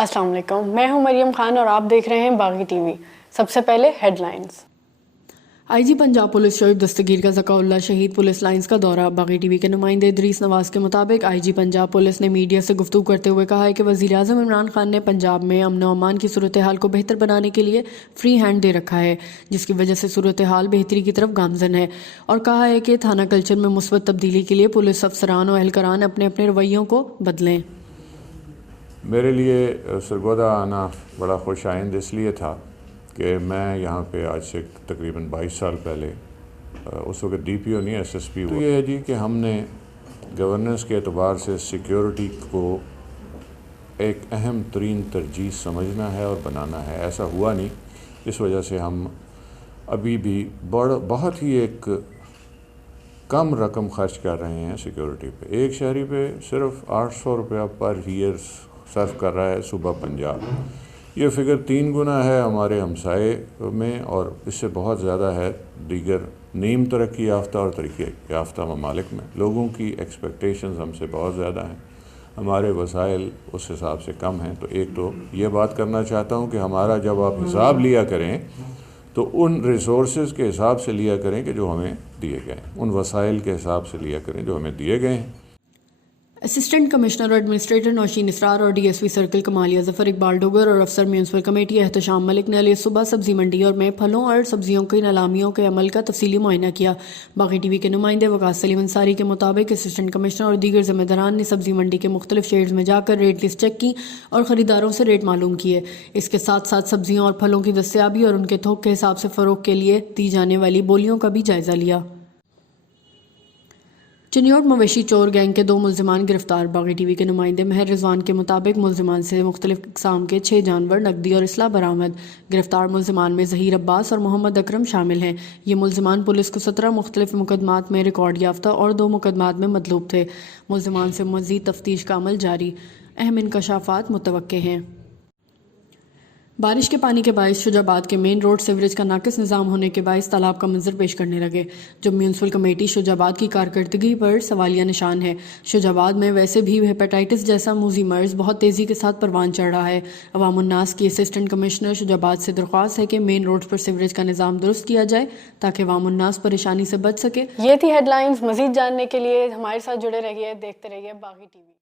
السلام علیکم، میں ہوں مریم خان اور آپ دیکھ رہے ہیں باغی ٹی وی۔ سب سے پہلے ہیڈ لائنز۔ آئی جی پنجاب پولیس شعیب دستگیر کا ذکا اللہ شہید پولیس لائنز کا دورہ۔ باغی ٹی وی کے نمائندے ادریس نواز کے مطابق آئی جی پنجاب پولیس نے میڈیا سے گفتگو کرتے ہوئے کہا ہے کہ وزیراعظم عمران خان نے پنجاب میں امن و امان کی صورتحال کو بہتر بنانے کے لیے فری ہینڈ دے رکھا ہے، جس کی وجہ سے صورتحال بہتری کی طرف گامزن ہے، اور کہا ہے کہ تھانہ کلچر میں مثبت تبدیلی کے لیے پولیس افسران و اہلکاران اپنے اپنے رویوں کو بدلیں۔ میرے لیے سرگودا آنا بڑا خوش آئند اس لیے تھا کہ میں یہاں پہ آج سے تقریباً 22 سال پہلے اس وقت ڈی پی او نہیں ایس ایس پی ہوا۔ یہ ہے جی کہ ہم نے گورننس کے اعتبار سے سیکیورٹی کو ایک اہم ترین ترجیح سمجھنا ہے اور بنانا ہے۔ ایسا ہوا نہیں، اس وجہ سے ہم ابھی بھی بہت ہی ایک کم رقم خرچ کر رہے ہیں سیکیورٹی پہ۔ ایک شہری پہ صرف 800 روپیہ پر ایئر صرف کر رہا ہے صوبہ پنجاب۔ یہ فگر 3 گنا ہے ہمارے ہمسائے میں، اور اس سے بہت زیادہ ہے دیگر نیم ترقی یافتہ اور ترقی یافتہ ممالک میں۔ لوگوں کی ایکسپیکٹیشنز ہم سے بہت زیادہ ہیں، ہمارے وسائل اس حساب سے کم ہیں۔ تو ایک تو یہ بات کرنا چاہتا ہوں کہ ہمارا جب آپ حساب لیا کریں تو ان ریسورسز کے حساب سے لیا کریں کہ جو ہمیں دیے گئے ہیں، ان وسائل کے حساب سے لیا کریں جو ہمیں دیے گئے ہیں۔ اسسٹنٹ کمشنر اور ایڈمنسٹریٹر نوشین اسرار اور D S P circle Kamalia Zafar Iqbal Dogar اور افسر میونسپل کمیٹی احتشام ملک نے علیہ صبح سبزی منڈی اور میں پھلوں اور سبزیوں کی نیلامیوں کے عمل کا تفصیلی معائنہ کیا۔ باغی ٹی وی کے نمائندے وقاص سلیم انصاری کے مطابق اسسٹنٹ کمشنر اور دیگر ذمہ داران نے سبزی منڈی کے مختلف شیڈز میں جا کر ریٹ لسٹ چیک کی اور خریداروں سے ریٹ معلوم کیے۔ اس کے ساتھ ساتھ سبزیوں اور پھلوں کی دستیابی اور ان کے تھوک کے حساب سے فروخت کے لیے دی جانے والی بولیوں کا بھی جائزہ لیا۔ چنیوٹ مویشی چور گینگ کے 2 ملزمان گرفتار۔ باغی ٹی وی کے نمائندے مہر رضوان کے مطابق ملزمان سے مختلف اقسام کے 6 جانور، نقدی اور اسلحہ برآمد۔ گرفتار ملزمان میں ظہیر عباس اور محمد اکرم شامل ہیں۔ یہ ملزمان پولیس کو 17 مختلف مقدمات میں ریکارڈ یافتہ اور 2 مقدمات میں مطلوب تھے۔ ملزمان سے مزید تفتیش کا عمل جاری، اہم انکشافات متوقع ہیں۔ بارش کے پانی کے باعث شجاع آباد کے مین روڈ سیوریج کا ناقص نظام ہونے کے باعث تالاب کا منظر پیش کرنے لگے، جو میونسپل کمیٹی شجاع آباد کی کارکردگی پر سوالیہ نشان ہے۔ شجاع آباد میں ویسے بھی ہیپاٹائٹس جیسا موذی مرض بہت تیزی کے ساتھ پروان چڑھ رہا ہے۔ عوام الناس کی اسسٹنٹ کمشنر شجاع آباد سے درخواست ہے کہ مین روڈ پر سیوریج کا نظام درست کیا جائے تاکہ عوام الناس پریشانی سے بچ سکے۔ یہ تھی ہیڈ لائنز۔ مزید جاننے کے لیے ہمارے ساتھ جڑے رہیے، دیکھتے رہیے باغی ٹی وی۔